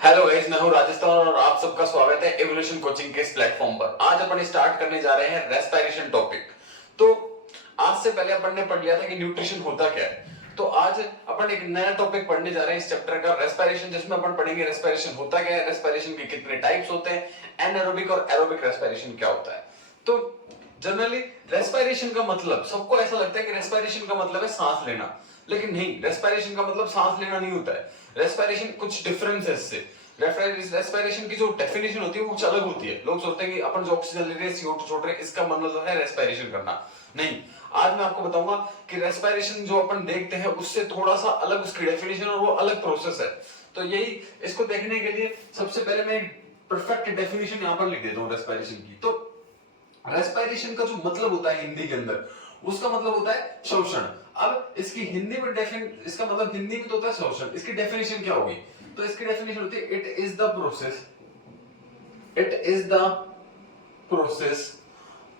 Hello guys, मैं हूं राजस्थान और आप सबका स्वागत है एवोल्यूशन कोचिंग के इस प्लेटफॉर्म पर। आज अपन स्टार्ट करने जा रहे हैं रेस्पिरेशन टॉपिक। तो आज से पहले अपन ने पढ़ लिया था कि न्यूट्रिशन होता क्या है। तो आज अपन एक नया टॉपिक पढ़ने जा रहे हैं इस चैप्टर का, रेस्पिरेशन, जिसमें अपन पढ़ेंगे रेस्पिरेशन होता क्या है, रेस्पिरेशन के कितने टाइप्स होते हैं, एनारोबिक और एरोबिक रेस्पिरेशन क्या होता है। तो जनरली रेस्पिरेशन का मतलब, सबको ऐसा लगता है कि रेस्पिरेशन का मतलब है सांस लेना, लेकिन नहीं, रेस्पिरेशन का मतलब सांस लेना नहीं होता है। रेस्पिरेशन कुछ डिफरेंस है इससे। रेस्पिरेशन की जो डेफिनेशन होती है वो कुछ अलग होती है। लोग सोचते हैं कि अपन जो ऑक्सीजन ले रहे हैं, CO2 छोड़ रहे हैं, इसका मतलब है रेस्पिरेशन करना। नहीं, आज मैं आपको बताऊंगा कि रेस्पिरेशन जो अपन देखते हैं उससे थोड़ा सा अलग उसकी डेफिनेशन और वो अलग प्रोसेस है। तो यही, इसको देखने के लिए सबसे पहले मैं परफेक्ट डेफिनेशन यहाँ पर लिख देता हूँ रेस्पिरेशन की। तो रेस्पिरेशन का जो मतलब होता है हिंदी के अंदर, उसका मतलब होता है श्वसन। अब इसकी हिंदी में इसका मतलब हिंदी में तो होता है श्वसन। इसकी डेफिनेशन क्या होगी? तो इसकी डेफिनेशन होती है it is the process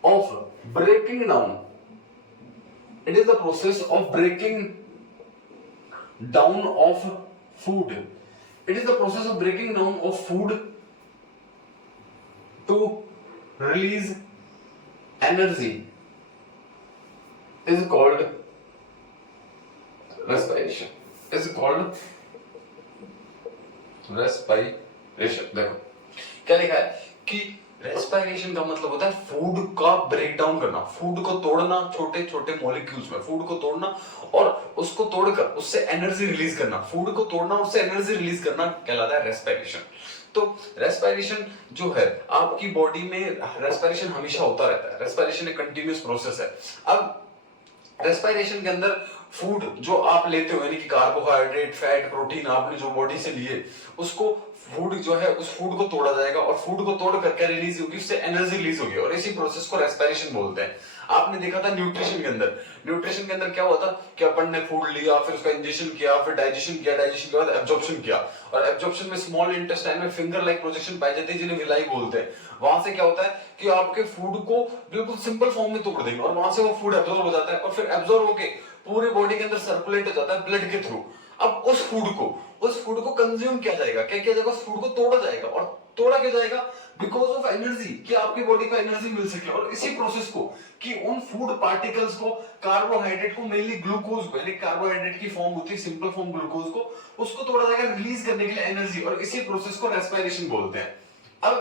of breaking down, it is the process of breaking down of food, it is the process of breaking down of food to release energy is called respiration, is called respiration। देखो क्या लिखा है कि respiration का मतलब होता है food का ब्रेक डाउन करना, फूड को तोड़ना, छोटे छोटे मॉलिक्यूल्स में फूड को तोड़ना और उसको तोड़कर उससे एनर्जी रिलीज करना, फूड को तोड़ना उससे एनर्जी रिलीज करना कहलाता है रेस्पिरेशन। तो रेस्पिरेशन जो है आपकी बॉडी में, रेस्पिरेशन हमेशा होता रहता है। रेस्पिरेशन एक कंटिन्यूअस प्रोसेस है। अब रेस्पिरेशन के अंदर फूड जो आप लेते हो, यानी कि कार्बोहाइड्रेट, फैट, प्रोटीन आपने जो बॉडी से लिए, उसको फूड जो है उस फूड को तोड़ा जाएगा और फूड को तोड़ करके रिलीज होगी, उससे एनर्जी रिलीज होगी और इसी प्रोसेस को रेस्पिरेशन बोलते हैं। आपने देखा था न्यूट्रिशन के अंदर, न्यूट्रिशन के अंदर क्या हुआ था कि अपन ने फूड लिया, फिर उसका इंजेक्शन किया, फिर डाइजेशन किया, डाइजेशन के बाद एब्जॉर्प्शन किया, और एब्जॉर्प्शन में स्मॉल इंटेस्टाइन में फिंगर लाइक प्रोजेक्शन पाई जाती है जिन्हें विलाई बोलते हैं। वहां से क्या होता है कि आपके फूड को बिल्कुल सिंपल फॉर्म में तोड़ देंगे और वहां से वो फूड एब्जॉर्ब हो जाता है और फिर एब्जॉर्ब होके पूरे बॉडी के अंदर सर्कुलेट हो जाता है ब्लड के थ्रू। अब उस फूड को कंज्यूम किया जाएगा, क्या किया जाएगा, उस फूड को तोड़ा जाएगा। और तोड़ा क्यों जाएगा? बिकॉज ऑफ एनर्जी, कि आपकी बॉडी को एनर्जी मिल सके। और इसी प्रोसेस को, कि उन फूड पार्टिकल्स को, कार्बोहाइड्रेट को, मेनली ग्लूकोज को, यानी कार्बोहाइड्रेट की फॉर्म होती है सिंपल फॉर्म ग्लूकोज को, उसको तोड़ा जाएगा रिलीज करने के लिए एनर्जी, और इसी प्रोसेस को रेस्पिरेशन बोलते हैं। अब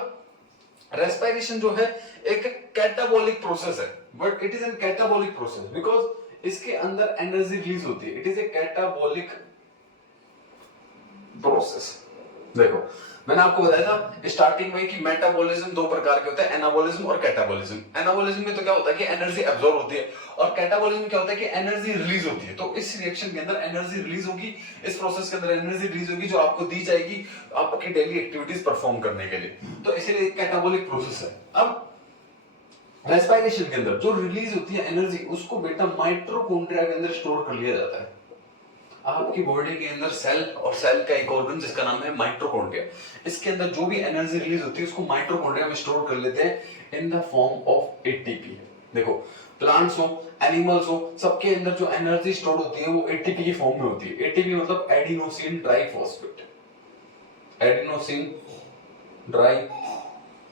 रेस्पिरेशन जो है एक कैटाबॉलिक प्रोसेस है, but it is an catabolic process because इसके अंदर एनर्जी रिलीज होती है। It is a catabolic process. देखो मैंने आपको बताया था स्टार्टिंग में कि मेटाबॉलिज्म दो प्रकार के होते हैं, एनाबॉलिज्म और कैटाबॉलिज्म। एनाबॉलिज्म में तो क्या होता है कि एनर्जी एब्जॉर्ब होती है, और कैटाबॉलिज्म में क्या होता है कि एनर्जी रिलीज होती है। तो इस रिएक्शन के अंदर एनर्जी रिलीज होगी, इस प्रोसेस के अंदर एनर्जी रिलीज होगी जो आपको दी जाएगी आपकी डेली एक्टिविटीज परफॉर्म करने के लिए। तो इसीलिए कैटाबॉलिक प्रोसेस है। अब रेस्पिरेशन के अंदर जो रिलीज होती है एनर्जी, उसको बेटा माइटोकॉन्ड्रिया के अंदर स्टोर कर लिया जाता है। आपकी बॉडी के अंदर सेल, और सेल का एक ऑर्गन जिसका नाम है माइटोकॉन्ड्रिया, इसके अंदर जो भी एनर्जी रिलीज होती है उसको माइटोकॉन्ड्रिया में स्टोर कर लेते हैं in the form of ATP. देखो प्लांट्स हो, एनिमल्स हो, सबके अंदर जो एनर्जी स्टोर होती है वो एटीपी की फॉर्म में होती है। एटीपी मतलब एडिनोसिन ट्राइफॉस्फेट, एडिनोसिन ट्राइफॉस्फेट।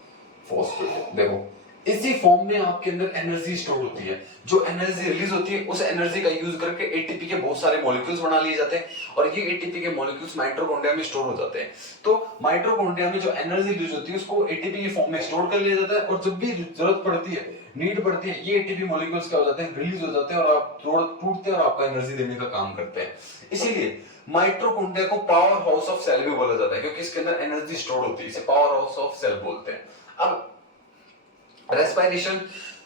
देखो इसी फॉर्म में आपके अंदर एनर्जी स्टोर होती है। जो एनर्जी रिलीज होती है उस एनर्जी का यूज करके एटीपी के बहुत सारे मॉलिक्यूल्स बना लिए जाते हैं, और ये एटीपी के मॉलिक्यूल्स माइटोकॉन्ड्रिया में स्टोर हो जाते हैं। तो माइटोकॉन्ड्रिया में जो एनर्जी रिलीज होती है उसको एटीपी की फॉर्म में स्टोर कर लिया जाता है, और जब भी जरूरत पड़ती है, नीड पड़ती है, ये एटीपी मॉलिक्यूल्स क्या हो जाते हैं, रिलीज हो जाते हैं, और आप टूटते हैं और आपको एनर्जी देने का काम करते हैं। इसीलिए माइटोकॉन्ड्रिया को पावर हाउस ऑफ सेल भी बोला जाता है, क्योंकि इसके अंदर एनर्जी स्टोर होती है, इसे पावर हाउस ऑफ सेल बोलते हैं। अब रेस्पिरेशन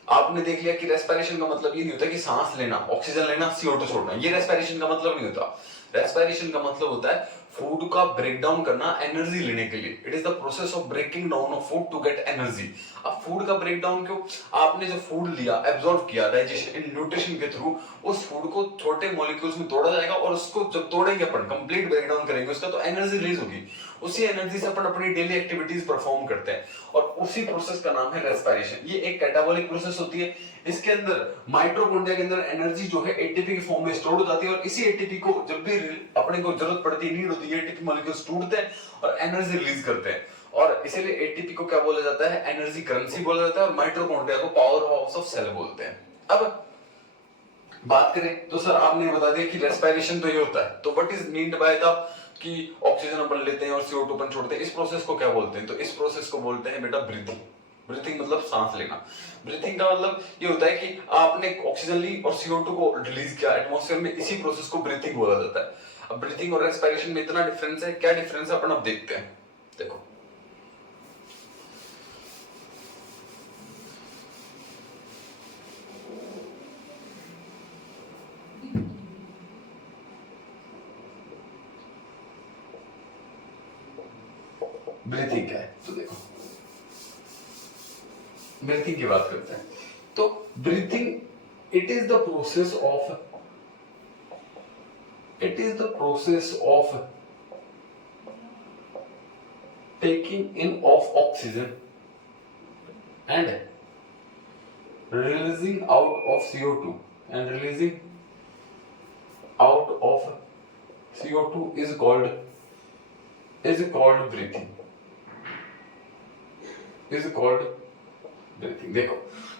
आपने देख लिया कि रेस्पिरेशन का मतलब ये नहीं होता कि सांस लेना, ऑक्सीजन लेना, CO2 छोड़ना, ये रेस्पिरेशन का मतलब नहीं होता। रेस्पिरेशन का मतलब होता है फूड का ब्रेक डाउन करना एनर्जी लेने के लिए। It is the process of breaking down of food to get energy. अब फूड का ब्रेक डाउन क्यों? आपने जो फूड लिया, एब्जॉर्ब किया डाइजेशन इन न्यूट्रिशन के थ्रू, उस फूड को छोटे मॉलिक्यूल्स में तोड़ा जाएगा, और उसको जब तोड़ेंगे अपन, कंप्लीट ब्रेक डाउन करेंगे उसका, तो एनर्जी रिलीज होगी। उसी एनर्जी से अपन अपनी डेली एक्टिविटीज परफॉर्म करते हैं, और उसी प्रोसेस का नाम है रेस्पिरेशन। ये एक कैटाबॉलिक प्रोसेस होती है। इसके अंदर माइटोकॉन्ड्रिया के अंदर एनर्जी जो है एटीपी की फॉर्म में स्टोर हो जाती है, और इसी एटीपी को जब भी अपने को जरूरत पड़ती है, नीड होती होती है, एटीपी मॉलिक्यूल्स टूटते हैं और एनर्जी रिलीज करते हैं, और इसीलिए एटीपी को क्या बोला जाता है, एनर्जी करेंसी बोला जाता है, और माइटोकॉन्ड्रिया को पावर हाउस ऑफ सेल बोलते हैं। अब बात करें तो सर आपने बता दिया कि रेस्पिरेशन तो ये होता है, तो what is meant by the कि ऑक्सीजन अपन लेते हैं और CO2 अपन छोड़ते हैं, इस प्रोसेस को क्या बोलते हैं, तो इस प्रोसेस को बोलते हैं बेटा ब्रीथिंग। ब्रीथिंग मतलब सांस लेना। ब्रीथिंग का मतलब ये होता है कि आपने ऑक्सीजन ली और CO2 को रिलीज किया एटमॉस्फेयर में, इसी प्रोसेस को ब्रीथिंग बोला जाता है। अब ब्रीथिंग और रेस्पिरेशन में इतना डिफरेंस है, क्या डिफरेंस है अपन अब देखते हैं। देखो ब्रीथिंग क्या है, तो देखो ब्रीथिंग की बात करते हैं। तो breathing it is the process of taking in of oxygen and releasing out of CO2, and releasing out of CO2 is called breathing, देखो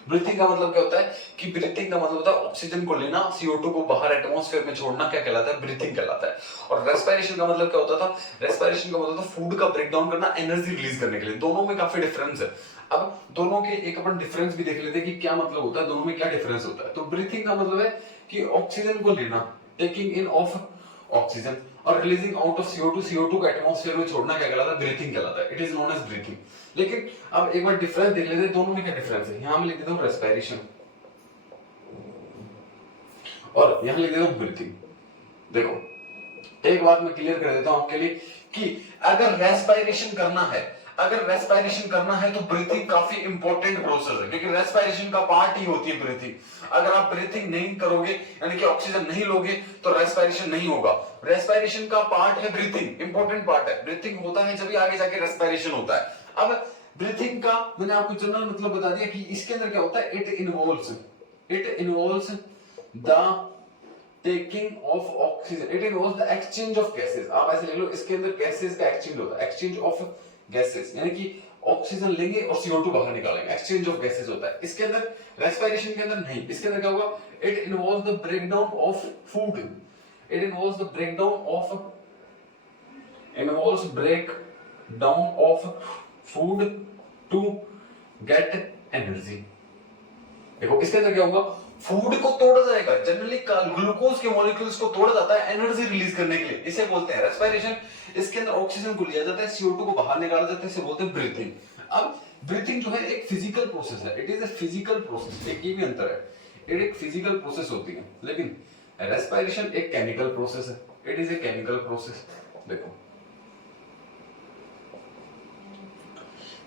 ब्रीथिंग का मतलब क्या होता है कि ब्रीथिंग का मतलब होता है ऑक्सीजन को लेना, CO2 को बाहर एटमॉस्फेयर में छोड़ना, क्या कहलाता है, ब्रीथिंग कहलाता है। और रेस्पिरेशन का मतलब क्या होता था, रेस्पिरेशन का मतलब था फूड का ब्रेक डाउन करना एनर्जी रिलीज करने के लिए। दोनों में काफी डिफरेंस है। अब दोनों के एक अपन डिफरेंस भी देख लेते हैं कि क्या मतलब होता है, दोनों में क्या डिफरेंस होता है। तो ब्रीथिंग का मतलब है कि ऑक्सीजन को लेना, टेकिंग इन ऑफ ऑक्सीजन, और रिलीजिंग आउट ऑफ CO2 को एटमॉस्फेयर में छोड़ना क्या कहलाता है, ब्रीथिंग कहलाता है। It is known as breathing. लेकिन अब एक बार डिफरेंस देख लेते हैं, दोनों में क्या डिफरेंस है। यहां मैं लिख देता हूं रेस्पिरेशन और यहां लिख देता हूं ब्रीथिंग। देखो एक बात मैं क्लियर कर देता हूं आपके लिए कि अगर रेस्पिरेशन करना है तो ब्रीथिंग काफी इंपॉर्टेंट प्रोसेस है, क्योंकि रेस्पिरेशन का पार्ट ही होती है ब्रीथिंग। अगर आप ब्रीथिंग नहीं करोगे यानी कि ऑक्सीजन नहीं लोगे तो रेस्पिरेशन नहीं होगा। रेस्पिरेशन का पार्ट है ब्रीथिंग, इंपॉर्टेंट पार्ट है। ब्रीथिंग होता है जब आगे जाके रेस्पिरेशन होता है। अब ब्रीथिंग का मैंने आपको जनरल मतलब बता दिया कि इसके अंदर क्या होता है, it involves the taking of oxygen, it involves the exchange of gases. आप ऐसे ले लो, इसके अंदर गैसेस का एक्सचेंज होता है, एक्सचेंज ऑफ गैसेस, यानी कि ऑक्सीजन लेंगे और CO2 बाहर निकालेंगे, एक्सचेंज ऑफ गैसेस होता है। इसके अंदर रेस्पिरेशन के अंदर नहीं। इसके अंदर क्या होगा, it involves the breakdown of food, it involves the breakdown of food to get energy। देखो इसके अंदर क्या होगा, फूड को तोड़ा जाएगा। जनरली ग्लूकोज के मॉलिक्यूल्स को तोड़ा जाता है एनर्जी रिलीज करने के लिए, इसे बोलते हैं रेस्पिरेशन। इसके अंदर ऑक्सीजन को लिया जाता है, CO2 को बाहर निकाला जाता है, इसे बोलते हैं ब्रीथिंग। अब ब्रीथिंग जो है एक फिजिकल प्रोसेस है, it is a physical process. एक ये भी अंतर है, इट एक फिजिकल प्रोसेस होती है, लेकिन रेस्पिरेशन एक केमिकल प्रोसेस है, it is a chemical process. देखो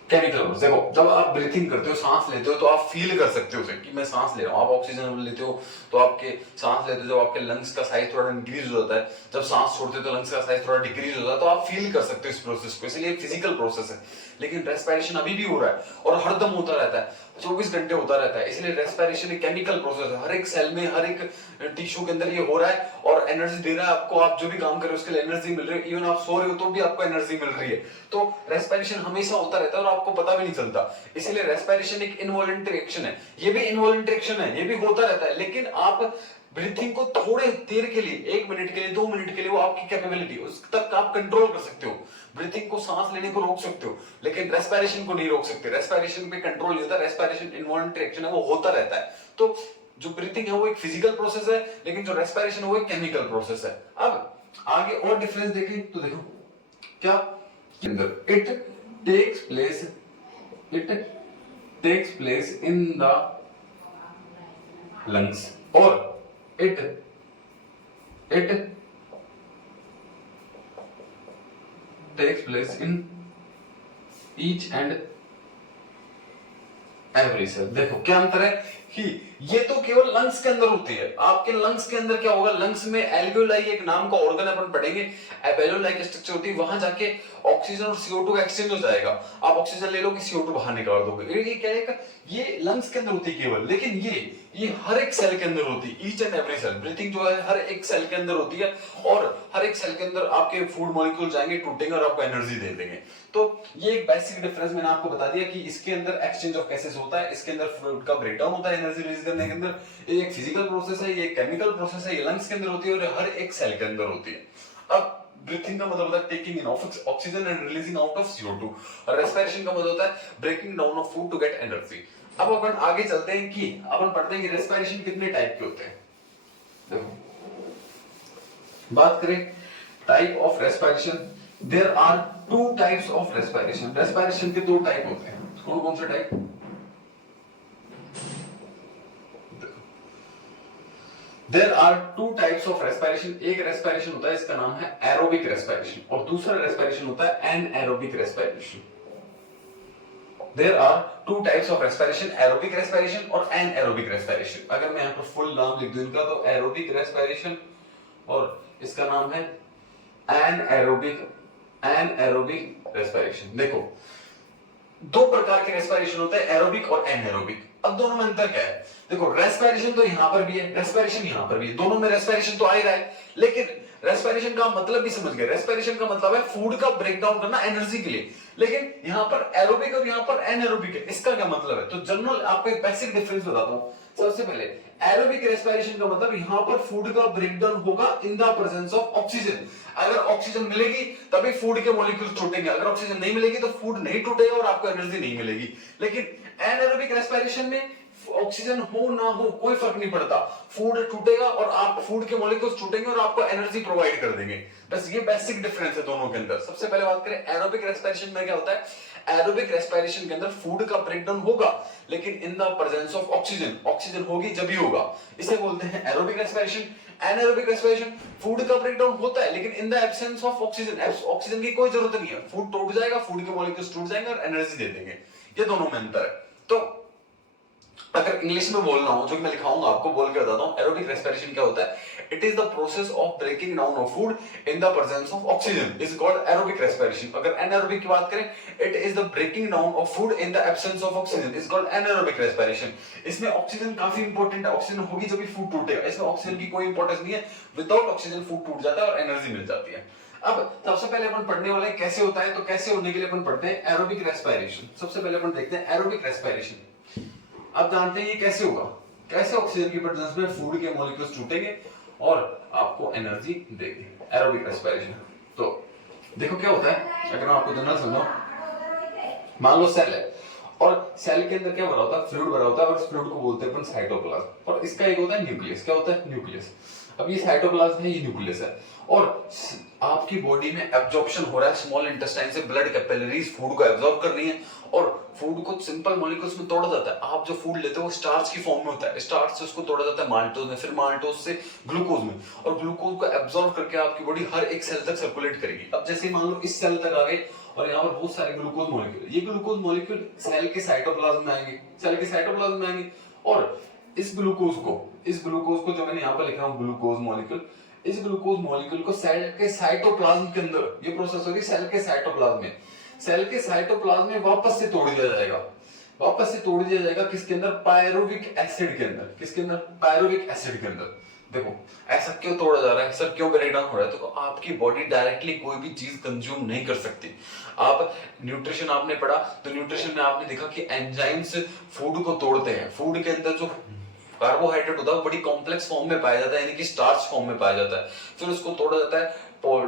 केमिकल प्रोसेस, देखो जब आप ब्रीथिंग करते हो, सांस लेते हो, तो आप फील कर सकते हो उसे कि मैं सांस ले रहा हूं। आप ऑक्सीजन लेते हो तो आपके सांस लेते हो, जब आपके लंग्स का साइज थोड़ा इंक्रीज हो जाता है, जब सांस छोड़ते हो तो लंग्स का साइज थोड़ा डिक्रीज हो जाता है, तो आप फील कर सकते हो इस प्रोसेस को, इसलिए फिजिकल प्रोसेस है। लेकिन रेस्पिरेशन अभी भी हो रहा है और हरदम होता रहता है, 24 घंटे होता रहता है, इसलिए रेस्पिरेशन एक केमिकल प्रोसेस है। हर एक सेल में, हर एक टिश्यू के अंदर ये हो रहा है और एनर्जी दे रहा है आपको। आप जो भी काम कर रहे हो उसके लिए एनर्जी मिल रही है, इवन आप सो रहे हो तो भी आपको एनर्जी मिल रही है। तो रेस्पिरेशन हमेशा होता रहता है और आपको पता भी नहीं चलता, इसीलिए रेस्पिरेशन एक इनवॉलंटरी एक्शन है। ये भी इनवॉलंटरी एक्शन है, ये भी होता रहता है, लेकिन आप ब्रीथिंग को थोड़े देर के लिए, 1 मिनट के लिए, 2 मिनट के लिए, वो आपकी कैपेबिलिटी, उस तक आप कंट्रोल कर सकते हो। ब्रीथिंग को, सांस लेने को रोक सकते हो, लेकिन रेस्पिरेशन को नहीं रोक सकते। रेस्पिरेशन पे कंट्रोल नहीं होता, रेस्पिरेशन इनवॉलंटरी एक्शन है, वो होता रहता है। तो जो ब्रीथिंग है वो एक फिजिकल प्रोसेस है, लेकिन जो रेस्पिरेशन है वो एक केमिकल प्रोसेस है। अब आगे और डिफरेंस देखें तो देखो क्या, it takes place in the lungs और it takes place in each and every cell। देखो क्या अंतर है, कि ये तो केवल लंग्स के अंदर होती है। आपके लंग्स के अंदर क्या होगा, लंग्स में एल्वियोलाई एक नाम का ऑर्गन अपन पढ़ेंगे, एल्वियोलाई की स्ट्रक्चर होती है, वहां जाके ऑक्सीजन और CO2 का एक्सचेंज हो जाएगा। आप ऑक्सीजन ले लोगे, CO2 बाहर निकाल दोगे। ये क्या है, ये लंग्स के अंदर होती है केवल, लेकिन ये हर एक सेल के अंदर होती है, each and every cell. Breathing जो है हर एक सेल के अंदर होती है, और हर एक सेल के अंदर आपके फूड मॉलिक्यूल जाएंगे, टूटेंगे और आपको एनर्जी दे देंगे। तो ये एक बेसिक डिफरेंस मैंने आपको बता दिया कि इसके अंदर एक्सचेंज ऑफ गैसेस होता है, इसके अंदर फ्लूइड का ब्रेकडाउन होता है एनर्जी रिलीज करने के अंदर। ये एक फिजिकल प्रोसेस है, ये केमिकल प्रोसेस है, ये लंग्स के अंदर होती है और हर एक सेल के अंदर होती है। अब ब्रीथिंग का मतलब होता है taking in of oxygen and releasing out of CO2, और रेस्पिरेशन का मतलब होता है breaking down of food to get energy. अब अपन आगे चलते हैं कि अपन पढ़ते हैं कि रेस्पिरेशन कितने टाइप के होते हैं। देखो, बात करें type of respiration, there are 2 types of respiration. Respiration के 2 टाइप होते हैं। कौन कौन से type? There are 2 types of respiration. एक रेस्पिरेशन होता है, इसका नाम है एरोबिक रेस्पिरेशन, और दूसरा रेस्पिरेशन होता है anaerobic respiration. There are 2 types of respiration, aerobic respiration और anaerobic respiration। अगर मैं यहाँ पर फुल नाम लिख दूं इनका, तो aerobic respiration और इसका नाम है anaerobic respiration। देखो, 2 प्रकार के रेस्पिरेशन होते हैं, एरोबिक और एनएरोबिक। अब दोनों में अंतर क्या है? देखो, रेस्पिरेशन तो यहां पर भी है, रेस्पिरेशन यहां पर भी है, दोनों में रेस्पिरेशन तो आ ही रहा है, लेकिन रेस्पिरेशन का मतलब भी समझ गए। रेस्पिरेशन का मतलब है फूड का ब्रेकडाउन करना एनर्जी के लिए, लेकिन यहां पर एरोबिक और यहां पर एनएरोबिक है। इसका क्या मतलब है? तो जनरल आपको एक बेसिक डिफरेंस बताता हूं। सबसे पहले एरोबिक रेस्पिरेशन का मतलब यहां पर फूड का ब्रेकडाउन होगा इन द प्रेजेंस ऑफ ऑक्सीजन। अगर ऑक्सीजन मिलेगी तभी फूड के मॉलिक्यूल्स टूटेंगे, अगर ऑक्सीजन नहीं मिलेगी तो फूड नहीं टूटेगा और आपको एनर्जी नहीं मिलेगी। लेकिन एनएरोबिक रेस्पिरेशन में ऑक्सीजन हो ना हो कोई फर्क नहीं पड़ता, फूड टूटेगा और आप फूड के मॉलिक्यूल्स टूटेंगे और आपको एनर्जी प्रोवाइड कर देंगे। बस ये बेसिक डिफरेंस है दोनों के अंदर। सबसे पहले बात करें एरोबिक रेस्पिरेशन में क्या होता है। एरोबिक रेस्पिरेशन के अंदर फूड का ब्रेकडाउन होगा, लेकिन इन the presence of oxygen, oxygen होगी जब ही होगा, इसे बोलते हैं एरोबिक रेस्पिरेशन। एनाएरोबिक रेस्पिरेशन, फूड का ब्रेकडाउन होता है लेकिन इन the absence of oxygen, oxygen की कोई जरूरत नहीं है, फूड टूट जाएगा, फूड के मॉलिक्यूल्स टूट जाएंगे और एनर्जी दे देंगे। ये दोनों में अंतर है। तो अगर इंग्लिश में बोलना हो, जो मैं लिखाऊंगा आपको बोल के बताता हूं, एरोबिक रेस्पिरेशन क्या होता है। It is the process of breaking down of food in the presence of oxygen, is called aerobic respiration. अगर एनाएरोबिक की बात करें, it is the breaking down of food in the absence of oxygen, is called anaerobic respiration. इसमें oxygen काफी important है, oxygen होगी जब food टूटेगा, इसमें ऑक्सीजन की कोई इंपॉर्टेंस नहीं है, विदाउट ऑक्सीजन फूड टूट जाता है और एनर्जी मिल जाती है। अब सबसे पहले अपन पढ़ने वाले कैसे होता है, तो कैसे होने के लिए अपन पढ़ते हैं एरोबिक रेस्पिरेशन। सबसे पहले अपन देखते हैं एरोबिक रेस्पिरेशन। आप जानते हैं ये कैसे होगा, कैसे ऑक्सीजन की प्रेजेंस में फूड के मॉलिक्यूल्स टूटेंगे और आपको एनर्जी देंगे। एरोबिक रेस्पिरेशन, तो देखो क्या होता है, अगर मैं आपको जनरल समझाऊं, मान लो सेल है और सेल के अंदर क्या भरा होता है, फ्लूइड भरा होता है, और इस फ्लूइड को बोलते हैं अपन साइटोप्लाज्म, और इसका एक होता है न्यूक्लियस। क्या होता है? न्यूक्लियस। अब ये साइटोप्लाज्म है, ये न्यूक्लियस है, और आपकी बॉडी में एब्जॉर्प्शन हो रहा है स्मॉल इंटेस्टाइन से, ब्लड कैपिलरीज फूड को एब्जॉर्ब कर रही है और फूड को सिंपल मॉलिक्यूल्स में तोड़ा जाता है। आप जो फूड लेते हो वो स्टार्च की फॉर्म में होता है, स्टार्च से उसको तोड़ा जाता है माल्टोज में, फिर माल्टोज से ग्लूकोज में, और ग्लूकोज को एब्जॉर्ब करके आपकी बॉडी हर एक सेल तक सर्कुलेट करेगी। अब जैसे मान लो इस सेल तक आ गए और यहाँ पर बहुत सारे ग्लूकोज मॉलिक्यूल, ये ग्लूकोज मॉलिक्यूल सेल के साइटोप्लाज्म में आएंगे, सेल के साइटोप्लाज्म में आएंगे, और इस ग्लूकोज को जो मैंने यहाँ पर लिखा हूँ ग्लूकोज मॉलिक्यूल, इस ग्लूकोज मॉलिक्यूल को सेल के साइटोप्लाज्म के अंदर, ये प्रोसेस हो रही है सेल के साइटोप्लाज्म में, सेल के साइटोप्लाज्म में वापस से तोड़ दिया जाएगा, वापस से तोड़ दिया जाएगा किसके अंदर? पायरुविक एसिड के अंदर। किसके अंदर? पायरुविक एसिड के अंदर। देखो ऐसा क्यों तोड़ा जा रहा है, सर क्यों ब्रेकडाउन हो रहा है? तो आपकी बॉडी डायरेक्टली कोई भी चीज कंज्यूम नहीं कर सकती। आप न्यूट्रिशन आपने पढ़ा, तो न्यूट्रिशन में आपने देखा कि एंजाइम्स फूड को तोड़ते हैं, फूड के अंदर जो कार्बोहाइड्रेट होता है वो बड़ी कॉम्प्लेक्स फॉर्म में पाया जाता है, यानी कि स्टार्च फॉर्म में पाया जाता है, फिर उसको तोड़ा जाता है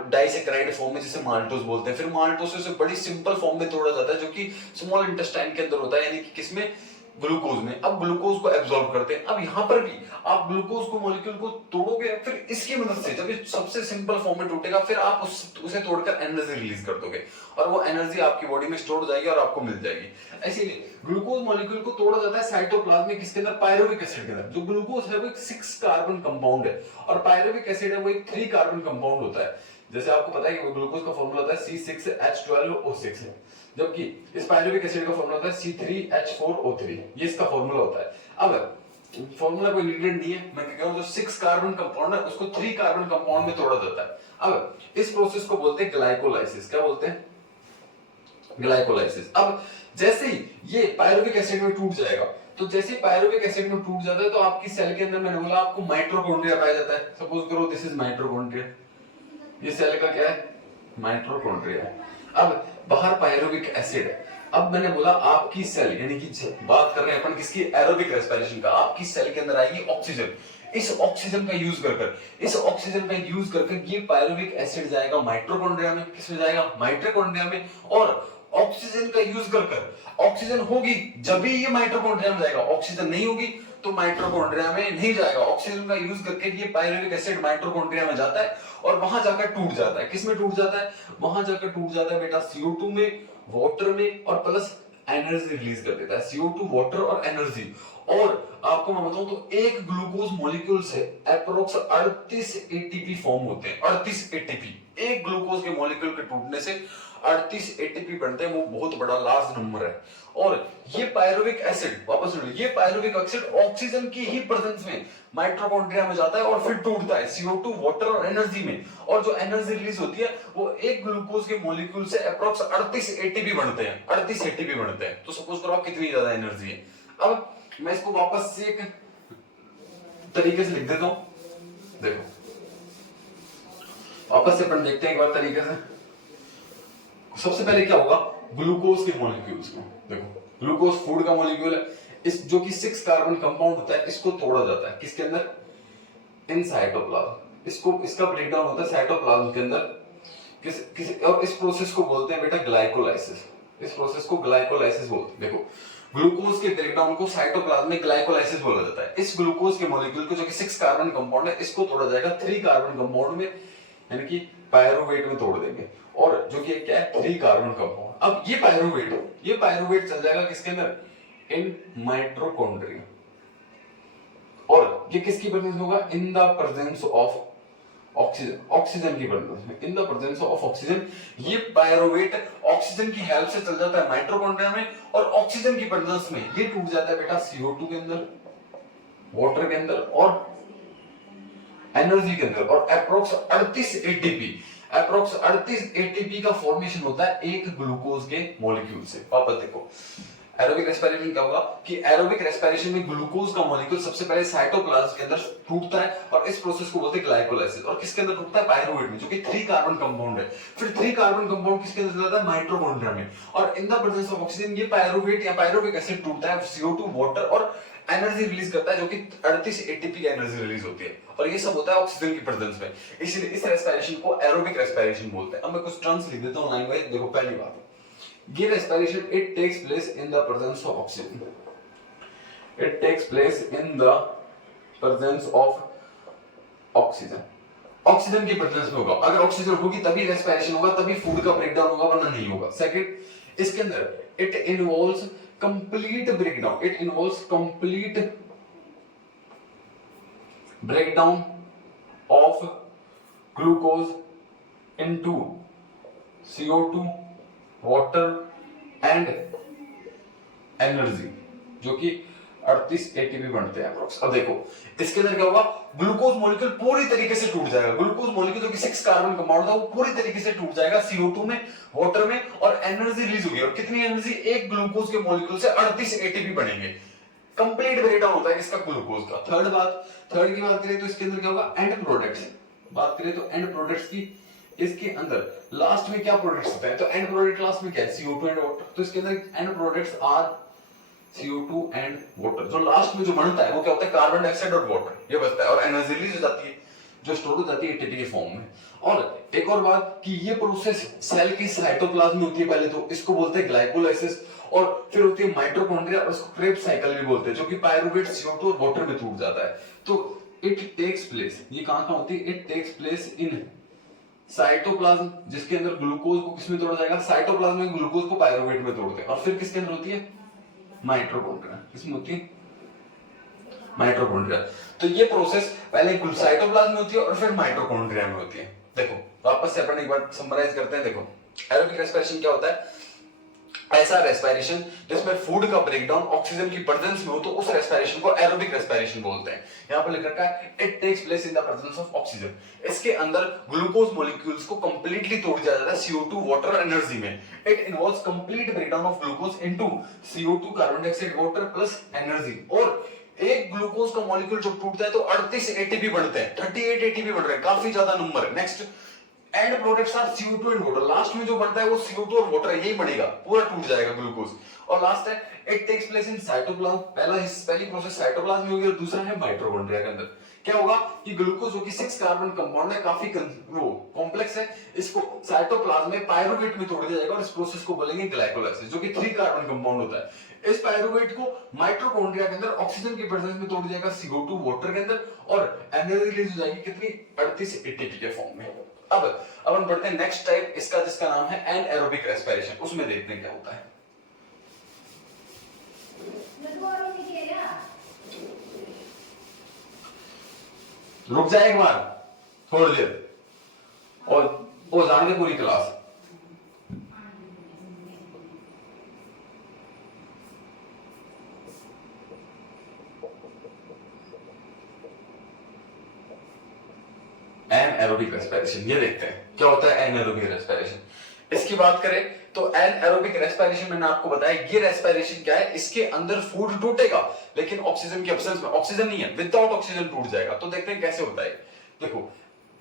डाइसेक्राइड फॉर्म में, जिसे माल्टोज बोलते हैं, फिर माल्टोज से बड़ी सिंपल फॉर्म में तोड़ा जाता है जो कि स्मॉल इंटेस्टाइन के अंदर होता है, यानी कि किसमें? ग्लूकोज में। अब ग्लूकोज को एब्सॉर्ब करते हैं। अब यहाँ पर भी आप ग्लूकोज को मॉलिक्यूल को तोड़ोगे, फिर इसकी मदद से जब ये सबसे सिंपल फॉर्म में टूटेगा, फिर आप उसे तोड़कर एनर्जी रिलीज कर दोगे और वो एनर्जी आपकी बॉडी में स्टोर हो जाएगी और आपको मिल जाएगी। ऐसे ग्लूकोज मॉलिक्यूल को तोड़ा जाता है साइटोप्लाज्म में, किसके अंदर? पायरुविक एसिड के अंदर। जो ग्लूकोज है वो एक 6 कार्बन कंपाउंड है और पायरुविक एसिड है वो एक 3 कार्बन कंपाउंड होता है। जैसे आपको पता है कि ग्लूकोज का फॉर्मूला होता है C6H12O6 है, जबकि इस पायरुविक एसिड का फॉर्मूला होता है C3H4O3, ये इसका फॉर्मूला होता है। अब फॉर्मूला कोई नीडेड नहीं है, मैं कह रहा हूं जो 6 कार्बन कंपाउंड है उसको 3 कार्बन कंपाउंड में तोड़ा जाता है। अब इस प्रोसेस को बोलते हैं ग्लाइकोलाइसिस। क्या बोलते हैं? ग्लाइकोलाइसिस। अब जैसे ही ये पायरुविक एसिड में टूट जाएगा, तो जैसे ही पायरुविक एसिड में टूट जाता है तो आपकी सेल के अंदर, मैंने बोला आपको माइटोकॉन्ड्रिया पाया जाता है। सपोज करो दिस इज माइटोकॉन्ड्रिया, ये सेल का क्या है? माइटोकॉन्ड्रिया है। अब बाहर पायरुविक एसिड है। अब मैंने बोला आपकी सेल, यानी कि बात कर रहे हैं अपन किसकी? एरोबिक रेस्पिरेशन का। आपकी सेल के अंदर आएगी ऑक्सीजन। इस ऑक्सीजन का यूज करके ये पायरुविक एसिड जाएगा माइटोकॉन्ड्रिया में। किसमें जाएगा? माइटोकॉन्ड्रिया में। और ऑक्सीजन का यूज कर ऑक्सीजन होगी जब भी ये माइटोकॉन्ड्रिया में जाएगा, ऑक्सीजन नहीं होगी तो माइटोकॉन्ड्रिया में नहीं जाएगा। ऑक्सीजन का यूज करके ये पायरुविक एसिड माइटोकॉन्ड्रिया में जाता है और वहां जाकर टूट जाता है। किसमें टूट जाता है? वहां जाकर टूट जाता है बेटा CO2 में, वाटर में, और प्लस एनर्जी रिलीज कर देता है। CO2, वाटर और एनर्जी। और आपको मैं बताऊं तो एक ग्लूकोज मॉलिक्यूल से अप्रोक्स 38 एटीपी फॉर्म होते हैं। 38 एटीपी एक ग्लूकोज के मॉलिक्यूल के टूटने से 38 एटीपी बनते हैं। वो बहुत बड़ा लार्ज नंबर है। और ये पायरुविक एसिड, वापस सुनिए, ये पायरुविक एसिड ऑक्सीजन की ही प्रेजेंस में माइटोकॉन्ड्रिया में जाता है और फिर टूटता है CO2, वाटर और एनर्जी में। और जो एनर्जी रिलीज होती है वो एक ग्लूकोज के मॉलिक्यूल से अप्रोक्स 38 एटीपी बनते हैं। 38 एटीपी बनते हैं। तो सपोज करो आप कितनी ज्यादा एनर्जी है। अब मैं इसको वापस से एक तरीके से लिख देता हूं। देखो वापस से अपन देखते हैं एक बार तरीके से। सबसे पहले क्या होगा? ग्लूकोज के मॉलिक्यूल्स को देखो, ग्लूकोज फूड का मॉलिक्यूल है। इस जो कि 6 कार्बन कंपाउंड होता है, इसको तोड़ा जाता है किसके अंदर? In cytoplasm. इसको इसका ब्रेकडाउन होता है साइटोप्लाज्म के अंदर। और इस प्रोसेस को बोलते हैं बेटा ग्लाइकोलाइसिस। इस प्रोसेस को ग्लाइकोलाइसिस बोलते हैं। देखो ग्लूकोज के ब्रेकडाउन को साइटोप्लाज्म में ग्लाइकोलाइसिस बोला जाता है। इस ग्लूकोज के मॉलिक्यूल को जो कि 6 कार्बन कंपाउंड है, इसको तोड़ा जाएगा 3 कार्बन कंपाउंड में, यानी कि पायरुवेट में तोड़ देंगे। और जो कि क्या है? 3 कार्बन कंपाउंड। अब ये पायरुवेट चल जाएगा किसके अंदर? In mitochondria. और ये किसकी प्रेजेंस में होगा? इन the presence of oxygen. Oxygen की प्रेजेंस में, इन द प्रेजेंस ऑफ ऑक्सीजन। ये पायरुवेट ऑक्सीजन की हेल्प से चल जाता है माइटोकॉन्ड्रिया में, और ऑक्सीजन की प्रेजेंस में ये टूट जाता है बेटा CO2 के अंदर, वाटर के अंदर और एनर्जी के अंदर। और अप्रोक्स 38 एटीपी का फॉर्मेशन होता है एक ग्लूकोज के मॉलिक्यूल से। वापस देखो एरोबिक रेस्पिरेशन क्या होगा कि एरोबिक रेस्पिरेशन में ग्लूकोज का मॉलिक्यूल सबसे पहले साइटोप्लाज्म के अंदर टूटता है और इस प्रोसेस को बोलते हैं ग्लाइकोलाइसिस। और किसके अंदर टूटता है? पायरुवेट में, जो कि 3 कार्बन कंपाउंड है। फिर 3 कार्बन कंपाउंड किसके अंदर जाता है? माइटोकॉन्ड्रिया में। और इन द प्रेजेंस ऑफ ऑक्सीजन ये पायरुवेट या पायरुविक एसिड टूटता है, CO2, वाटर और एनर्जी रिलीज करता है, जो कि 38 एटीपी की एनर्जी रिलीज होती है। और ये सब होता है ऑक्सीजन की प्रेजेंस में। इसलिए इस रेस्पिरेशन को एरोबिक रेस्पिरेशन बोलते हैं। अब मैं कुछ टर्म्स लिख देता हूं लाइन वाइज। देखो पहली बात, ये respiration it takes place in the presence of oxygen. It takes place in the presence of oxygen. Oxygen की प्रेजेंस में होगा। अगर ऑक्सीजन होगी तभी रेस्पिरेशन होगा, तभी फूड का ब्रेकडाउन होगा, वरना नहीं होगा। सेकंड, इसके अंदर it involves complete breakdown. It involves complete breakdown of glucose into CO2, water and energy, जो कि 38 एटीपी बनते हैं अप्रोक्स। अब देखो इसके अंदर क्या होगा? ग्लूकोज मॉलिक्यूल पूरी तरीके से टूट जाएगा। ग्लूकोज मॉलिक्यूल जो कि 6 कार्बन कंपाउंड था, वो पूरी तरीके से टूट जाएगा CO2 में, वाटर में, और एनर्जी रिलीज होगी। और कितनी एनर्जी? एक ग्लूकोज के मॉलिक्यूल से 38 एटीपी बनेंगे। कंप्लीट ब्रेकडाउन होता है इसका ग्लूकोज का। थर्ड की बात करें तो इसके अंदर क्या होगा? And products. बात करें तो एंड प्रोडक्ट्स की, इसके अंदर लास्ट में क्या प्रोडक्ट्स होते हैं? तो एंड प्रोडक्ट लास्ट में क्या है? CO2 and water. तो इसके अंदर end products are CO2 and water. जो लास्ट में जो बनता है वो क्या होता है? कार्बन डाइऑक्साइड और वाटर, ये बचता है। और एनर्जी रिलीज हो जाती है जो स्टोर हो जाती है एटीपी के फॉर्म में। और एक और बात कि ये प्रोसेस सेल की साइटोप्लाज्म में होती है पहले, तो इसको बोलते हैं ग्लाइकोलाइसिस। और फिर होती है माइटोकॉन्ड्रिया, और इसको क्रेब्स साइकिल भी बोलते हैं, जो कि पायरुवेट, CO2 और वाटर में टूट जाता है। तो इट टेक्स प्लेस, ये कहां होती है? It takes place in cytoplasm, जिसके अंदर ग्लूकोज को किसमें तोड़ा जाएगा? साइटोप्लाज्म में ग्लूकोज को पायरुवेट में तोड़ते हैं। और फिर किसके अंदर होती है? माइटोकॉन्ड्रिया। किसमें होती है? माइटोकॉन्ड्रिया। तो ये प्रोसेस पहले साइटोप्लाज्म में होती है और फिर माइटोकॉन्ड्रिया में होती है। देखो वापस से अपन एक बार समराइज करते हैं। देखो एरोबिक रेस्पिरेशन क्या होता है? ऐसा रेस्पिरेशन जिसमें फूड का ब्रेकडाउन ऑक्सीजन की प्रेजेंस में हो तो उस रेस्पिरेशन को एरोबिक रेस्पिरेशन बोलते हैं। यहां पर लिख रखा है it takes place in the presence of oxygen. इसके अंदर ग्लूकोज मॉलिक्यूल्स को कंप्लीटली तोड़ दिया जाता है CO2 वाटर एनर्जी में। It involves complete breakdown of glucose into CO2 carbon dioxide water plus energy. और एक ग्लूकोज का मॉलिक्यूल जब टूटता है तो 38 एटीपी बनते हैं, 38 एटीपी बन रहे हैं, काफी ज्यादा नंबर है। Next end products are CO2 and water. Last में जो बनता है वो CO2 और वाटर, यही बनेगा, पूरा टूट जाएगा ग्लूकोज। और लास्ट है it takes place in cytoplasm. पहली प्रोसेस साइटोप्लाज्म में होगी और दूसरा है माइटोकॉन्ड्रिया के अंदर। क्या होगा कि ग्लूकोज जो कि 6 कार्बन कंपाउंड है, काफी वो कॉम्प्लेक्स है, इसको साइटोप्लाज्म में पायरुवेट में तोड़ दिया जाएगा और इस प्रोसेस को बोलेंगे ग्लाइकोलाइसिस, जो कि 3 कार्बन कंपाउंड होता है। इस पायरुवेट को माइटोकॉन्ड्रिया के अंदर ऑक्सीजन की प्रेजेंस में तोड़ दिया जाएगा CO2 वाटर के अंदर और एनर्जी रिलीज हो जाएगी कितनी, 38 एटीपी के फॉर्म में। अब हम बढ़ते हैं नेक्स्ट टाइप इसका, जिसका नाम है एनएरोबिक रेस्पिरेशन। उसमें देखते हैं क्या होता है। रुक जाए एक बार थोड़ी देर और वो जान दे पूरी क्लास। एनएरोबिक रेस्पिरेशन, ये देखते हैं क्या होता है एनएरोबिक रेस्पिरेशन। इसकी बात करें तो एनएरोबिक रेस्पिरेशन मैंने आपको बताया, ये रेस्पिरेशन क्या है, इसके अंदर फूड टूटेगा लेकिन ऑक्सीजन की एब्सेंस में, ऑक्सीजन नहीं है, विदाउट ऑक्सीजन टूट जाएगा। तो देखते हैं कैसे होता है। देखो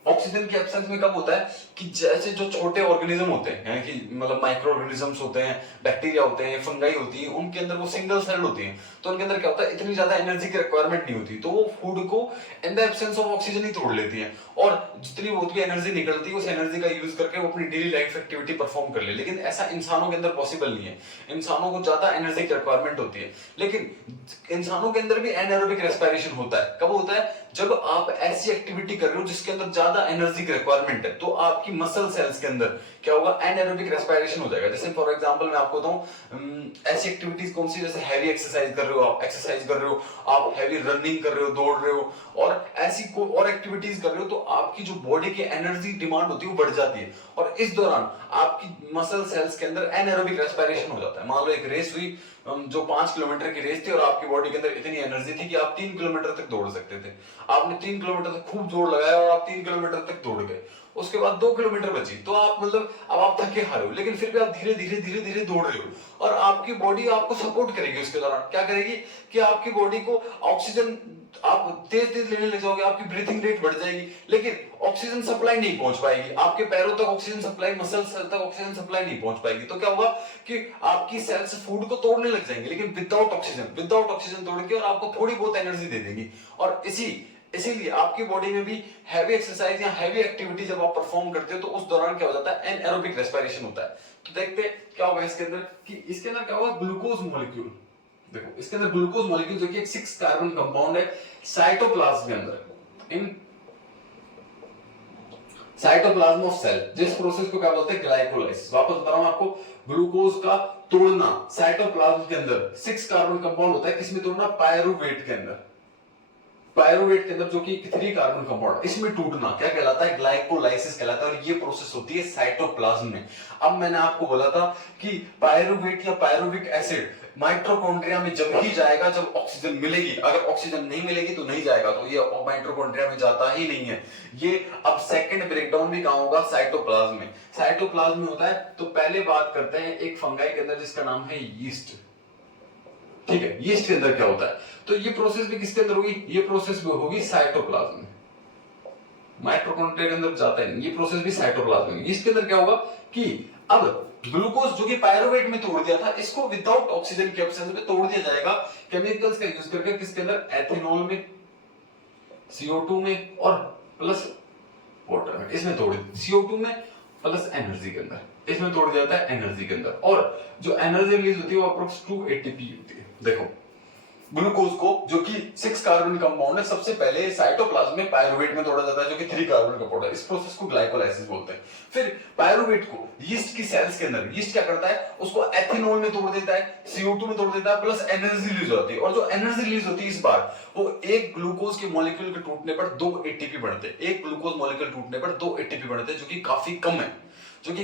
ऑक्सीजन की एब्सेंस में कब होता है कि जैसे जो छोटे ऑर्गेनिज्म होते हैं कि मतलब माइक्रो ऑर्गेनिजम्स होते हैं, बैक्टीरिया होते हैं, फंगाई होती है, उनके अंदर वो सिंगल सेल होती हैं, तो उनके अंदर क्या होता है, इतनी ज्यादा एनर्जी की रिक्वायरमेंट नहीं होती, तो वो फूड को in the absence of oxygen ही तोड़ लेती हैं और जितनी बहुत भी एनर्जी निकलती है उस एनर्जी का यूज करके वो अपनी डेली लाइफ एक्टिविटी परफॉर्म कर ले। लेकिन ऐसा इंसानों के अंदर पॉसिबल नहीं है, इंसानों को ज्यादा एनर्जी की रिक्वायरमेंट होती है। लेकिन इंसानों के अंदर भी एनएरोबिक रेस्पिरेशन होता है। कब होता है, जब आप ऐसी एक्टिविटी कर रहे हो जिसके अंदर ज्यादा एनर्जी की रिक्वायरमेंट है, तो आपकी मसल सेल्स के अंदर क्या होगा, एनएरोबिक रेस्पिरेशन हो जाएगा। जैसे फॉर एग्जांपल मैं आपको बताऊं, ऐसी एक्टिविटीज कौन सी, जैसे हैवी एक्सरसाइज कर रहे हो, आप एक्सरसाइज कर रहे हो, आप हैवी रनिंग कर रहे हो, दौड़ रहे हो और ऐसी और एक्टिविटीज कर रहे हो, तो आपकी जो बॉडी की एनर्जी डिमांड होती है वो बढ़ जाती है और इस दौरान आपकी मसल सेल्स के अंदर एनएरोबिक रेस्पिरेशन हो जाता है। मान लो एक रेस हुई जो 5 किलोमीटर की रेस थी और आपकी बॉडी के अंदर इतनी एनर्जी थी कि आप 3 किलोमीटर तक दौड़ सकते थे। आपने 3 किलोमीटर तक खूब जोर लगाया और आप 3 किलोमीटर तक दौड़ गए। उसके बाद 2 किलोमीटर बची तो आप मतलब अब आप थके हारे हो, लेकिन फिर भी आप धीरे धीरे धीरे धीरे दौड़ रहे हो और आपकी बॉडी आपको सपोर्ट करेगी। उसके दौरान क्या करेगी कि आपकी बॉडी को ऑक्सीजन आप तेज तेज लेने लग जाओगे, आपकी ब्रीथिंग रेट बढ़ जाएगी, लेकिन ऑक्सीजन सप्लाई नहीं पहुंच पाएगी आपके पैरों तक, ऑक्सीजन सप्लाई मसल सेल तक ऑक्सीजन सप्लाई नहीं पहुंच पाएगी। तो क्या होगा कि आपकी सेल्स फूड को तोड़ने लग जाएंगे, लेकिन विदाउट ऑक्सीजन तोड़ के और आपको थोड़ी बहुत एनर्जी दे देगी। और इसीलिए आपकी बॉडी में भी हैवी एक्सरसाइज या हैवी एक्टिविटी जब आप परफॉर्म करते हो तो उस दौरान क्या हो जाता है, एनएरोबिक रेस्पिरेशन होता है। तो देखते हैं क्या होगा इसके अंदर कि इसके अंदर क्या होगा, ग्लूकोज मॉलिक्यूल, देखो इसके अंदर ग्लूकोज मॉलिक्यूल जो कि एक 6 कार्बन कंपाउंड है, साइटोप्लाज्म के अंदर, इन साइटोप्लाज्म ऑफ सेल, जिस प्रोसेस को क्या बोलते हैं, ग्लाइकोलाइसिस। वापस बता रहा हूं आपको, ग्लूकोज का तोड़ना साइटोप्लाज्म के अंदर 6 कार्बन कंपाउंड होता है, किसमें तोड़ना, पायरुवेट के अंदर, पायरुवेट के अंदर जो कि 3 कार्बन कंपाउंड, इसमें टूटना क्या कहलाता है, ग्लाइकोलाइसिस कहलाता है और ये प्रोसेस होती है साइटोप्लाज्म में। अब मैंने आपको बोला था कि पायरुवेट या पायरुविक एसिड माइटोकॉन्ड्रिया में जब ही जाएगा जब ऑक्सीजन मिलेगी, अगर ऑक्सीजन नहीं मिलेगी तो नहीं जाएगा, तो ये माइटोकॉन्ड्रिया में जाता ही नहीं है। ये अब सेकंड ब्रेकडाउन भी कहां होगा, साइटोप्लाज्म में। साइटोप्लाज्म में होता है। तो पहले बात करते हैं एक फंगाई के अंदर जिसका नाम है यीस्ट। ठीक है, यीस्ट के अंदर क्या होता है, तो ये प्रोसेस भी किसके अंदर होगी, ये प्रोसेस भी होगी साइटोप्लाज्म में, माइटोकॉन्ड्रिया के अंदर जाता है, ये प्रोसेस भी साइटोप्लाज्म में। इसके अंदर क्या होगा कि अब ग्लूकोज जो कि पायरुवेट में तोड़ दिया था, इसको विदाउट ऑक्सीजन के एब्सेंस में तोड़ दिया जाएगा केमिकल्स का यूज करके, किसके अंदर, एथेनॉल में, CO2 में और प्लस वाटर में, इसमें तोड़ CO2 में प्लस एनर्जी के अंदर, इसमें तोड़ दिया जाता है एनर्जी के अंदर। और जो एनर्जी रिलीज होती है वो अप्रोक्स 2 ATP होती है। देखो ग्लूकोज को जो कि 6 कार्बन कंपाउंड है, सबसे पहले साइटोप्लाज्म में पायरुवेट में तोड़ा जाता है जो कि 3 कार्बन कंपाउंड है, इस प्रोसेस को ग्लाइकोलाइसिस बोलते हैं। फिर पायरुवेट को यीस्ट की सेल्स के अंदर, यीस्ट क्या करता है, उसको एथेनॉल में तोड़ देता है, CO2 में तोड़ देता है, प्लस एनर्जी रिलीज होती है। और जो एनर्जी रिलीज होती है इस बार, वो एक ग्लूकोज के मॉलिक्यूल के टूटने पर 2 ATP बढ़ते हैं, एक ग्लूकोज मॉलिक्यूल टूटने पर 2 ATP बढ़ते हैं, जो कि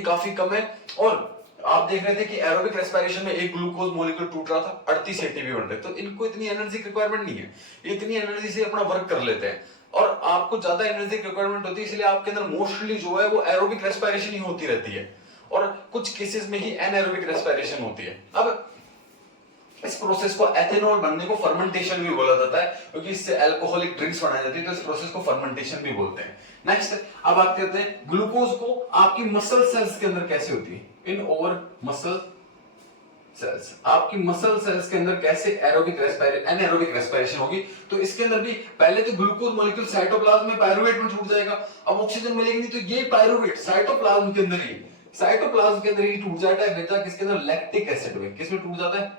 काफी कम है, और आप देख रहे थे कि एरोबिक रेस्पिरेशन में एक ग्लूकोज मॉलिक्यूल टूट रहा था, 38 एटीपी बन रहे, तो इनको इतनी एनर्जी की रिक्वायरमेंट नहीं है, ये इतनी एनर्जी से अपना वर्क कर लेते हैं। और आपको ज्यादा एनर्जी की रिक्वायरमेंट होती है, इसलिए आपके अंदर मोस्टली जो है वो एरोबिक रेस्पिरेशन ही होती रहती है, और कुछ केसेस में ही एनएरोबिक रेस्पिरेशन होती है। अब इस प्रोसेस को एथेनॉल बनने को फर्मेंटेशन भी बोला जाता है, क्योंकि इससे अल्कोहलिक ड्रिंक्स बनाई जाती है, तो इस प्रोसेस को फर्मेंटेशन भी बोलते हैं। नेक्स्ट अब बात करते हैं ग्लूकोज को आपकी मसल सेल्स के अंदर कैसे होती है, इन ओवर मसल सेल्स, आपकी मसल सेल्स के अंदर कैसे एनारोबिक रेस्पिरेशन होगी। तो इसके अंदर भी पहले तो ग्लूकोज मॉलिक्यूल साइटोप्लाज्म में पायरुवेट में टूट जाएगा, अब ऑक्सीजन मिलेगी नहीं, तो ये पायरुवेट साइटोप्लाज्म के अंदर ही टूट जाता है बेटा, किसके अंदर, लैक्टिक एसिड में। किसमें टूट जाता है,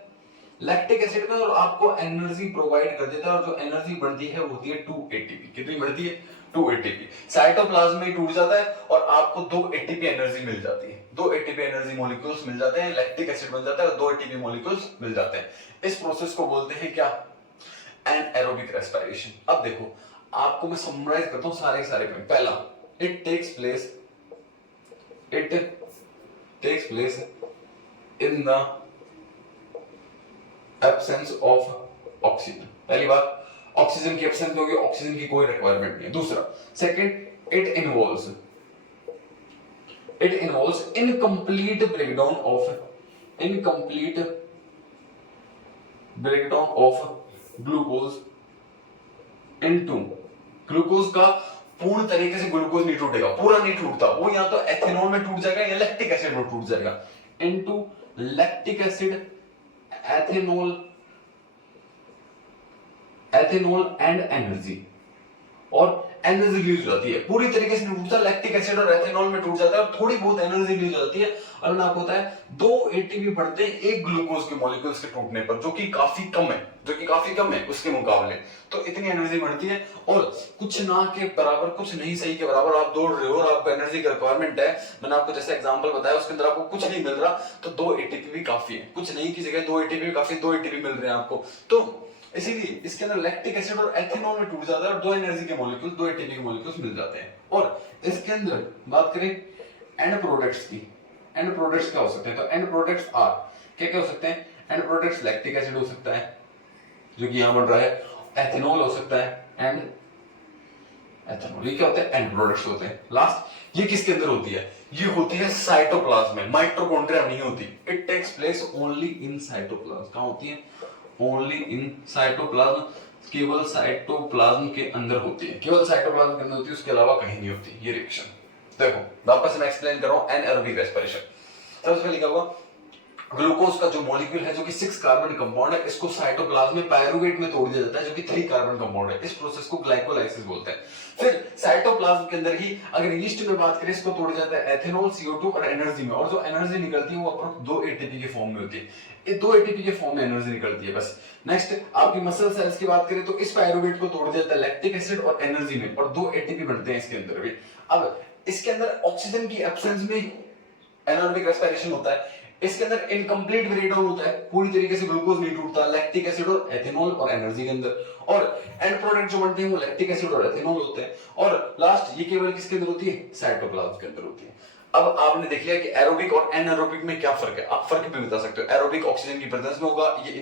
लैक्टिक एसिड में, और आपको एनर्जी प्रोवाइड कर देता है, और जो एनर्जी बनती है वो होती है 2 एटीपी। कितनी बढ़ती है, 2 एटीपी। साइटोप्लाज्म में टूट जाता है और आपको 2 एटीपी एनर्जी मिल जाती है, 2 एटीपी एनर्जी मॉलिक्यूल्स मिल जाते हैं, लैक्टिक एसिड मिल जाता है और 2 एटीपी मॉलिक्यूल्स मिल जाते हैं। इस प्रोसेस को बोलते हैं क्या, एनारोबिक रेस्पिरेशन। अब देखो आपको मैं समराइज करता हूं सारे पॉइंट। पहला, it takes place in the absence of oxygen. पहली बात, ऑक्सीजन की एब्सेंस होगी, ऑक्सीजन की कोई रिक्वायरमेंट नहीं है। दूसरा, second, it involves incomplete breakdown of glucose into, glucose का पूर्ण तरीके से ग्लूकोज नहीं टूटेगा, पूरा नहीं टूटता, वो या तो एथेनॉल में टूट जाएगा या लैक्टिक एसिड में टूट जाएगा, into lactic acid, ethanol and energy, और एनर्जी रिलीज हो जाती है। पूरी तरीके से नहीं टूटता, लैक्टिक एसिड और एथेनॉल में टूट जाता है और थोड़ी बहुत एनर्जी रिलीज हो जाती है। और मैंने आपको बताया 2 एटीपी बढ़ते हैं एक ग्लूकोज के मॉलिक्यूल्स के टूटने पर, जो कि काफी कम है उसके मुकाबले, तो इतनी एनर्जी बढ़ती है। और कुछ ना के बराबर, कुछ नहीं सही के बराबर आप दौड़ रहे हो और आपको एनर्जी की रिक्वायरमेंट है, मैंने आपको जैसे एग्जांपल बताया उसके अंदर आपको कुछ नहीं मिल रहा, तो 2 एटीपी भी काफी है, कुछ नहीं की जगह 2 एटीपी भी काफी, 2 एटीपी मिल रहे हैं आपको, तो इसीलिए इसके अंदर लैक्टिक एसिड और एथेनॉल में टूट जाता है और 2 एनर्जी के मॉलिक्यूल, 2 एटीपी के मॉलिक्यूल्स मिल जाते हैं। और इसके अंदर बात करें एंड प्रोडक्ट्स की, एंड प्रोडक्ट्स क्या हो सकते हैं, तो एंड प्रोडक्ट्स आर क्या हो सकते हैं, एंड प्रोडक्ट्स लैक्टिक एसिड हो सकता है जो कि यहां बन रहा है, एथेनॉल हो सकता है, एंड एथेनॉल, ये क्या होते हैं, एंड प्रोडक्ट्स होते हैं। लास्ट, ये किसके अंदर होती है, ये होती है साइटोप्लाज्म में, माइटोकॉन्ड्रिया नहीं होती। It takes place only in cytoplasm. कहां होती है, ओनली इन साइटोप्लाज्म, केवल साइटोप्लाज्म के अंदर होती है, केवल साइटोप्लाज्म के अंदर होती है, उसके अलावा कहीं नहीं होती ये रिएक्शन। देखो वापस मैं एक्सप्लेन कर रहा हूं एनारोबिक रेस्पिरेशन। सबसे पहले क्या होगा, ग्लूकोज का जो मॉलिक्यूल है जो कि 6 कार्बन कंपाउंड है, इसको साइटोप्लाज्म में पायरुवेट में तोड़ दिया जाता है जो कि 3 कार्बन कंपाउंड है। इस प्रोसेस को ग्लाइकोलाइसिस बोलते हैं। फिर साइटोप्लाज्म के अंदर ही अगर ईस्ट में बात करें, इसको तोड़ जाता है एथेनॉल, CO2 और एनर्जी में, और जो एनर्जी निकलती है वो अप्रोक्स 2 एटीपी के फॉर्म में होती है। ये 2 एटीपी के फॉर्म में एनर्जी निकलती है बस। नेक्स्ट आपकी मसल सेल्स की बात करें तो इस पायरुवेट को तोड़ दिया जाता है लैक्टिक एसिड और एनर्जी में, और 2 एटीपी बनते हैं इसके अंदर भी। अब इसके अंदर ऑक्सीजन की एब्सेंस में एनारोबिक रेस्पिरेशन होता है। इसके अंदर इनकम्प्लीट ब्रेकडाउन होता है, पूरी तरीके से ग्लूकोज नहीं टूटता, लैक्टिक एसिड और एथेनॉल और एनर्जी के अंदर, और एंड प्रोडक्ट जो बनते हैं वो लैक्टिक एसिड और एथेनॉल होते हैं। और लास्ट ये केवल किसके अंदर होती है, साइटोप्लाज्म के अंदर होती है। अब आपने देख लिया कि एरोबिक और एनारोबिक में क्या फर्क है, आप फर्क भी बता सकते हो। एरोबिक ऑक्सीजन की प्रेजेंस में होगा, ये इन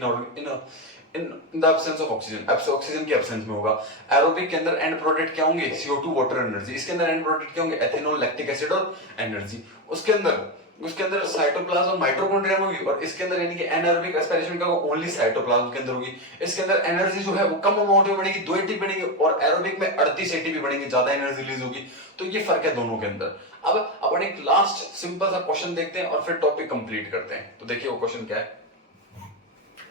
the absence of oxygen, oxygen की एब्सेंस में होगा। एरोबिक के अंदर एंड प्रोडक्ट क्या होंगे, CO2 वाटर एनर्जी, इसके अंदर एंड प्रोडक्ट क्या होंगे, एथेनॉल, लैक्टिक एसिड और एनर्जी। उसके अंदर साइटोप्लाज्म और माइटोकॉन्ड्रिया में होगी, और इसके अंदर यानी कि एनारोबिक रेस्पिरेशन का ओनली साइटोप्लाज्म के अंदर होगी। इसके अंदर एनर्जी जो है वो कम अमाउंट में बनेगी, 2 एटीपी बनेगी, और एरोबिक में 38 एटीपी बनेगी, ज्यादा एनर्जी रिलीज होगी। तो ये फर्क है दोनों के अंदर। अब अपन एक लास्ट सिंपल सा क्वेश्चन देखते हैं और फिर टॉपिक कंप्लीट करते हैं। तो देखिए वो क्वेश्चन क्या है।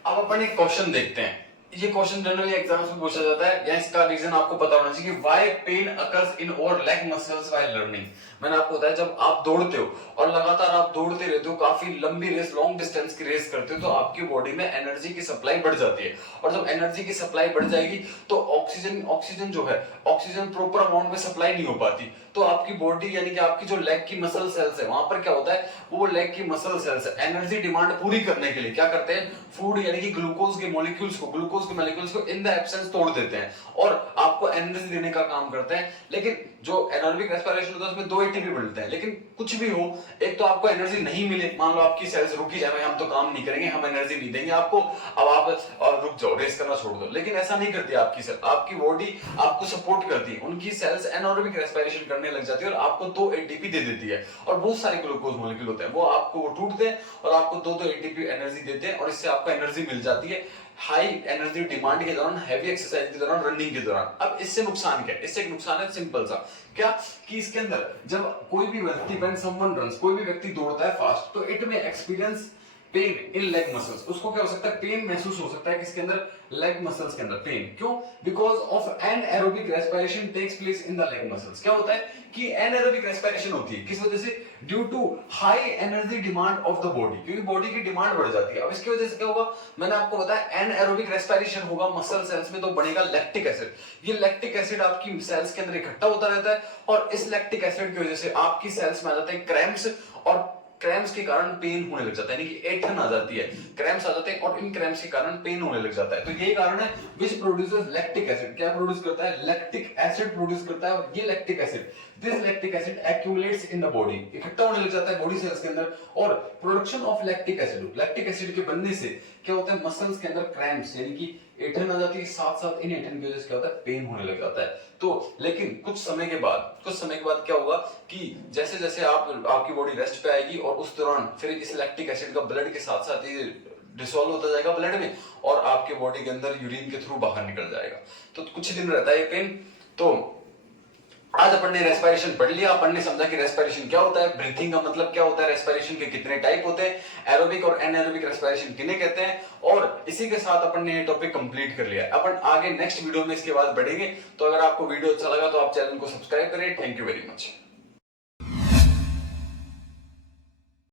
अब अपन एक क्वेश्चन देखते हैं। ये क्वेश्चन जनरली एग्जाम्स में पूछा जाता है, या इसका रीजन आपको पता होना चाहिए कि व्हाई पेन अकर्स इन और लेग मसल्स व्हाइल लर्निंग। मैंने आपको बताया जब आप दौड़ते हो और लगातार आप दौड़ते रहते हो, काफी लंबी रेस, लॉन्ग डिस्टेंस की रेस करते हो, तो आपकी बॉडी में एनर्जी की सप्लाई बढ़ जाती है। और जब एनर्जी की सप्लाई बढ़ जाएगी तो ऑक्सीजन जो है, ऑक्सीजन प्रॉपर अमाउंट में सप्लाई नहीं हो पाती, तो आपकी बॉडी यानी कि आपकी जो लेग की मसल सेल्स है, वहां पर क्या होता है, वो लेग की मसल सेल्स एनर्जी डिमांड पूरी करने के लिए क्या करते हैं, फूड यानी कि ग्लूकोज के मॉलिक्यूल्स को, ग्लूकोज ग्लूकोज के मॉलिक्यूल्स को इन द एब्सेंस तोड़ देते हैं और आपको एनर्जी देने का काम करते हैं। लेकिन जो एनारोबिक रेस्पिरेशन होता है उसमें 2 एटीपी मिलते हैं। लेकिन कुछ भी हो, एक तो आपको एनर्जी नहीं मिले, मान लो आपकी सेल्स रुकी जाए, भाई हम तो काम नहीं करेंगे, हम एनर्जी नहीं देंगे आपको, अब आप रुक जाओ, रेस करना छोड़ दो। लेकिन ऐसा नहीं करती आपकी सेल, आपकी बॉडी आपको सपोर्ट करती है, उनकी सेल्स एनारोबिक रेस्पिरेशन करने लग जाती है और आपको 2 एटीपी दे देती है। और बहुत सारे ग्लूकोज मॉलिक्यूल होते हैं, वो आपको टूटते हैं और आपको 2-2 एटीपी एनर्जी देते हैं और इससे आपको एनर्जी मिल जाती है हाई एनर्जी डिमांड के दौरान, हैवी एक्सरसाइज के दौरान, रनिंग के दौरान। अब इससे नुकसान क्या है? इससे एक नुकसान है सिंपल सा, क्या कि इसके अंदर जब कोई भी व्यक्ति व्हेन समवन रन्स, कोई भी व्यक्ति दौड़ता है फास्ट, तो इट में experience pain in leg muscles. उसको क्या हो सकता है? पेन महसूस हो सकता है किसके अंदर? लेग मसल्स के अंदर पेन। क्यों? Because of anaerobic respiration takes place in the leg muscles. क्या होता है कि एनारोबिक रेस्पिरेशन होती है किस वजह से? Due to high energy demand of the body, क्योंकि बॉडी की डिमांड बढ़ जाती है। अब इसकी वजह से क्या होगा? मैंने आपको बताया एनारोबिक रेस्पिरेशन होगा मसल सेल्स में, तो बनेगा लैक्टिक एसिड। ये लैक्टिक एसिड आपकी सेल्स के अंदर इकट्ठा होता रहता है और इस लैक्टिक एसिड की वजह से आपकी सेल्स में आ जाते हैं क्रैम्प्स, और क्रैम्प्स के कारण पेन होने लग जाता है, यानी कि ऐंठन आ जाती है, क्रैम्प्स आ जाते हैं और इन क्रैम्प्स के कारण पेन होने लग जाता है। तो यही कारण है विच प्रोड्यूसेस लैक्टिक एसिड। क्या प्रोड्यूस करता है? लैक्टिक एसिड प्रोड्यूस करता है। और ये lactic acid, this lactic acid accumulates in the body, इकट्ठा होने लग जाता है बॉडी सेल्स के अंदर। और production of lactic acid, lactic acid के बनने से क्या होता है? मसल्स के अंदर क्रैम्प्स, यानी कि ऐंठन आ जाती है, साथ साथ इन ऐंठन की वजह से क्या होता है? पेन होने लग जाता है। तो लेकिन कुछ समय के बाद क्या होगा कि जैसे जैसे आपकी बॉडी रेस्ट पे आएगी और उस दौरान फिर इस लैक्टिक एसिड का ब्लड के साथ साथ ये डिसॉल्व होता जाएगा ब्लड में और आपके बॉडी के अंदर यूरिन के थ्रू बाहर निकल जाएगा। तो कुछ दिन रहता है ये पेन। तो आज अपन ने रेस्पिरेशन पढ़ लिया, अपन ने समझा कि रेस्पिरेशन क्या होता है, ब्रीथिंग का मतलब क्या होता है, रेस्पिरेशन के कितने टाइप होते हैं, एरोबिक और एनारोबिक रेस्पिरेशन किन्हें कहते हैं, और इसी के साथ अपन ने ये टॉपिक कंप्लीट कर लिया। अपन आगे नेक्स्ट वीडियो में इसके बाद बढ़ेंगे। तो अगर आपको वीडियो अच्छा लगा तो आप चैनल को सब्सक्राइब करें। Thank you very much.